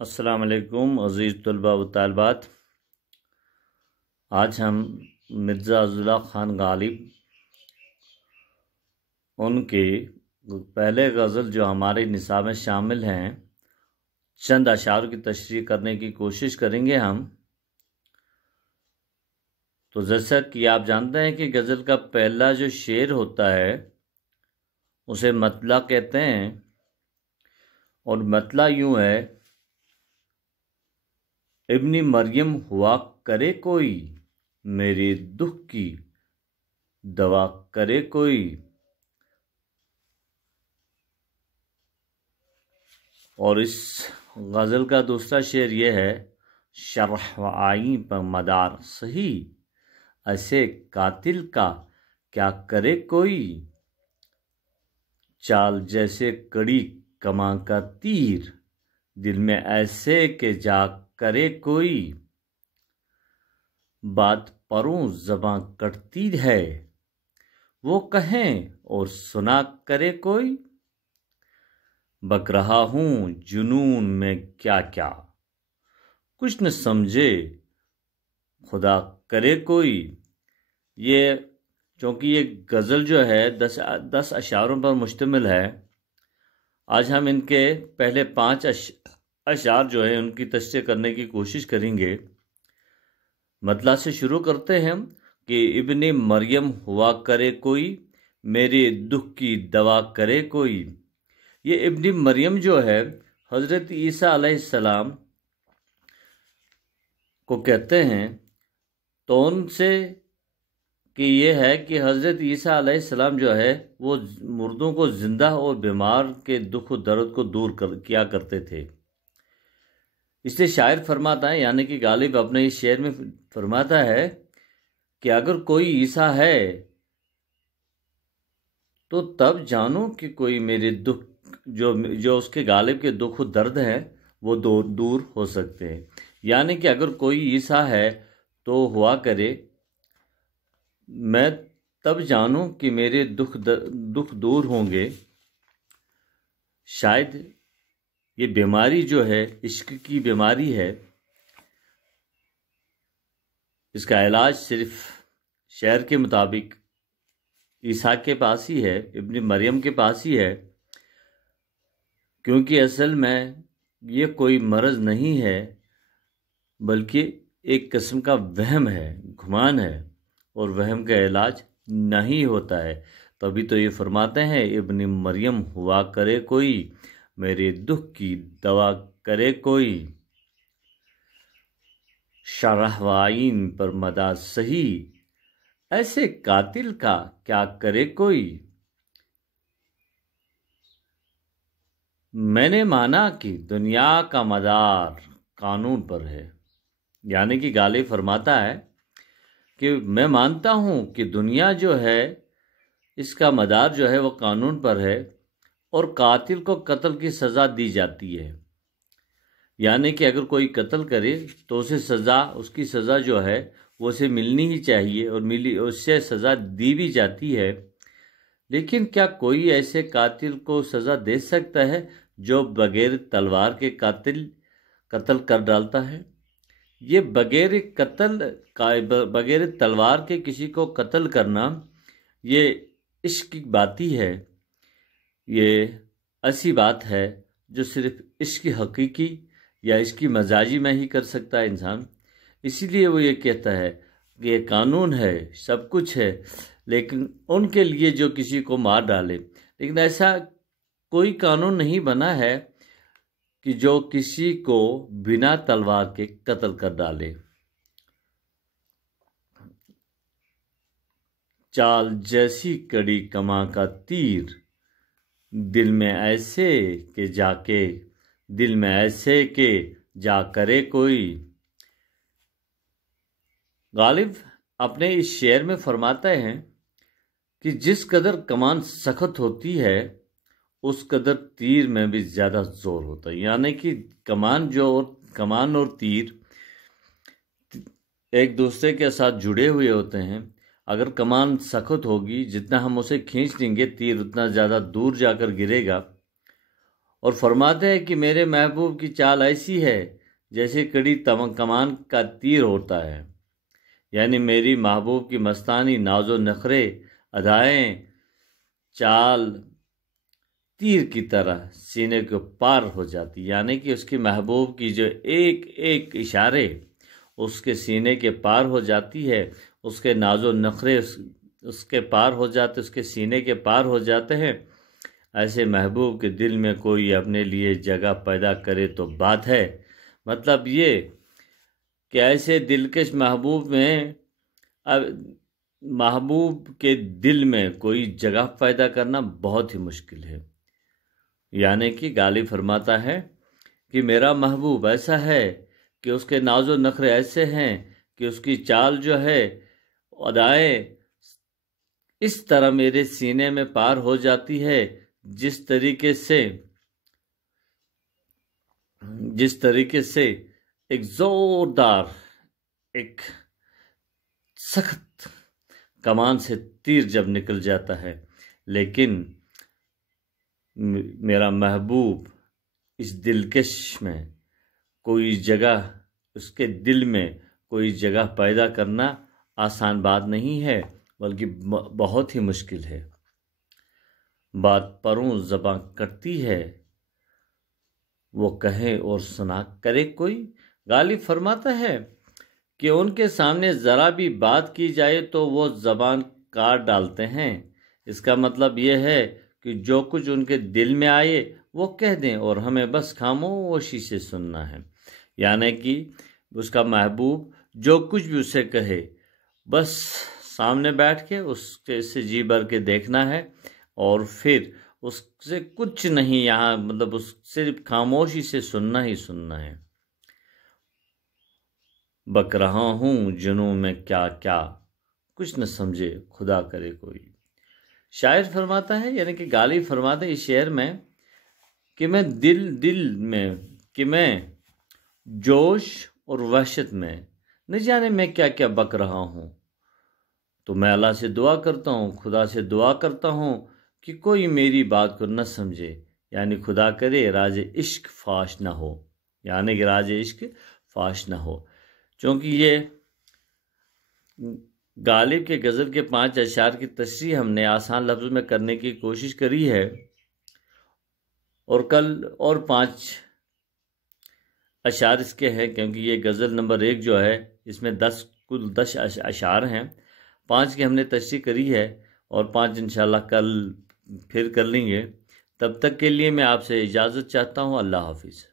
अस्सलाम वालेकुम अज़ीज़ तलबा व तालिबात। आज हम मिर्ज़ा अब्दुल्ला ख़ान गालिब उनके पहले गज़ल जो हमारे निसाब में शामिल हैं चंद अशार की तशरीह करने की कोशिश करेंगे हम। तो जैसा कि आप जानते हैं कि गज़ल का पहला जो शेर होता है उसे मतला कहते हैं, और मतला यूँ है, इब्नी मरियम हुआ करे कोई, मेरे दुख की दवा करे कोई। और इस गज़ल का दूसरा शेर ये है, शरह व आईं पर मदार सही, ऐसे कातिल का क्या करे कोई, चाल जैसे कड़ी कमान का तीर, दिल में ऐसे के जा करे कोई, बात परों ज़बां कटती है, वो कहें और सुना करे कोई, बक रहा हूँ जुनून में क्या क्या, कुछ न समझे खुदा करे कोई। ये चूँकि ये गज़ल जो है 10 अशारों पर मुश्तमिल है, आज हम इनके पहले 5 अशार जो है उनकी तशरीह करने की कोशिश करेंगे। मतला से शुरू करते हैं कि इब्ने मरियम हुआ करे कोई, मेरे दुख की दवा करे कोई। ये इब्ने मरियम जो है हज़रत ईसा अलैहिस्सलाम को कहते हैं, तो उनसे कि ये है कि हज़रत ईसा अलैहिस्सलाम जो है वो मुर्दों को ज़िंदा और बीमार के दुख और दर्द को दूर किया करते थे। इसलिए शायर फरमाता है, यानी कि गालिब अपने इस शेर में फरमाता है कि अगर कोई ईसा है तो तब जानो कि कोई मेरे दुख जो उसके गालिब के दुख और दर्द हैं वो दूर हो सकते हैं। यानी कि अगर कोई ईसा है तो हुआ करे, मैं तब जानूं कि मेरे दुख दूर होंगे। शायद ये बीमारी जो है इश्क की बीमारी है, इसका इलाज सिर्फ शेर के मुताबिक ईसा के पास ही है, इब्ने मरियम के पास ही है, क्योंकि असल में ये कोई मर्ज़ नहीं है बल्कि एक किस्म का वहम है, गुमान है, और वहम का इलाज नहीं होता है। तभी तो ये फरमाते हैं, इब्ने मरियम हुआ करे कोई, मेरे दुख की दवा करे कोई, शरहवाइन पर मदा सही, ऐसे कातिल का क्या करे कोई। मैंने माना कि दुनिया का मदार कानून पर है। यानी कि गालिब फरमाता है कि मैं मानता हूँ कि दुनिया जो है इसका मदार जो है वो कानून पर है, और कातिल को कत्ल की सज़ा दी जाती है। यानी कि अगर कोई कत्ल करे तो उसे सज़ा, उसकी सज़ा जो है वो उसे मिलनी ही चाहिए, और उससे सज़ा दी भी जाती है। लेकिन क्या कोई ऐसे कातिल को सज़ा दे सकता है जो बगैर तलवार के कत्ल कर डालता है? ये बगैर तलवार के किसी को कत्ल करना ये इश्क की बात ही है। ये ऐसी बात है जो सिर्फ इश्क हकीकी या इसकी मजाजी में ही कर सकता है इंसान। इसीलिए वो ये कहता है कि ये कानून है, सब कुछ है, लेकिन उनके लिए जो किसी को मार डाले। लेकिन ऐसा कोई कानून नहीं बना है कि जो किसी को बिना तलवार के कत्ल कर डाले। चाल जैसी कड़ी कमा का तीर, दिल में ऐसे के जा करे कोई। गालिब अपने इस शेर में फरमाते हैं कि जिस कदर कमान सख्त होती है उस कदर तीर में भी ज़्यादा जोर होता है। यानी कि कमान और तीर एक दूसरे के साथ जुड़े हुए होते हैं। अगर कमान सख्त होगी, जितना हम उसे खींच लेंगे तीर उतना ज़्यादा दूर जाकर गिरेगा, اور فرماتے ہیں کہ میرے محبوب کی چال ایسی ہے جیسے کڑی کمان کا تیر ہوتا ہے، یعنی میری محبوب کی مستانی ناز و نخرے ادائیں چال تیر کی طرح سینے کے پار ہو جاتی، یعنی کہ اس کی محبوب کی جو ایک ایک اشارے اس کے سینے کے پار ہو جاتی ہے، اس کے ناز و نخرے اس کے پار ہو جاتے، اس کے سینے کے پار ہو جاتے ہیں۔ ایسے محبوب کے دل میں کوئی اپنے لیے جگہ پیدا کرے تو بات ہے، مطلب یہ کہ ایسے دلکش محبوب کے دل میں کوئی جگہ پیدا کرنا بہت ہی مشکل ہے۔ یعنی کہ غالب فرماتا ہے کہ میرا محبوب ایسا ہے کہ اس کے ناز و نخرے ایسے ہیں کہ اس کی چال جو ہے ادائیں اس طرح میرے سینے میں پار ہو جاتی ہے، جس طریقے سے ایک زوردار ایک سخت کمان سے تیر جب نکل جاتا ہے، لیکن میرا محبوب اس دلکش میں کوئی جگہ، اس کے دل میں کوئی جگہ پیدا کرنا آسان بات نہیں ہے، بلکہ بہت ہی مشکل ہے۔ بات پروں زباں کٹتی ہے، وہ کہے اور سنا کرے کوئی۔ غالب فرماتا ہے کہ ان کے سامنے ذرا بھی بات کی جائے تو وہ زبان کاٹ ڈالتے ہیں۔ اس کا مطلب یہ ہے کہ جو کچھ ان کے دل میں آئے وہ کہہ دیں اور ہمیں بس خاموشی سے سننا ہے، یعنی کہ اس کا محبوب جو کچھ بھی اسے کہے بس سامنے بیٹھ کے اس سے جی بھر کے دیکھنا ہے، اور پھر اس سے کچھ نہیں، یہاں مطلب اس صرف خاموشی سے سننا ہی سننا ہے۔ بک رہا ہوں جنون میں کیا کیا، کچھ نہ سمجھے خدا کرے کوئی۔ شاعر فرماتا ہے، یعنی کہ غالب فرماتے ہیں اس شعر میں کہ میں میں جوش اور وحشت میں نہ جانے میں کیا کیا بک رہا ہوں، تو میں اللہ سے دعا کرتا ہوں، خدا سے دعا کرتا ہوں کہ کوئی میری بات کو نہ سمجھے، یعنی خدا کرے راز عشق فاش نہ ہو، یعنی کہ راز عشق فاش نہ ہو۔ چونکہ یہ غالب کے غزل کے 5 اشعار کی تشریح ہم نے آسان لفظ میں کرنے کی کوشش کری ہے، اور کل اور 5 اشعار اس کے ہیں، کیونکہ یہ غزل نمبر 1 جو ہے اس میں کل 10 اشعار ہیں، 5 کی ہم نے تشریح کری ہے، اور 5 انشاءاللہ کل پھر کر لیں گے۔ تب تک کے لیے میں آپ سے اجازت چاہتا ہوں، اللہ حافظ۔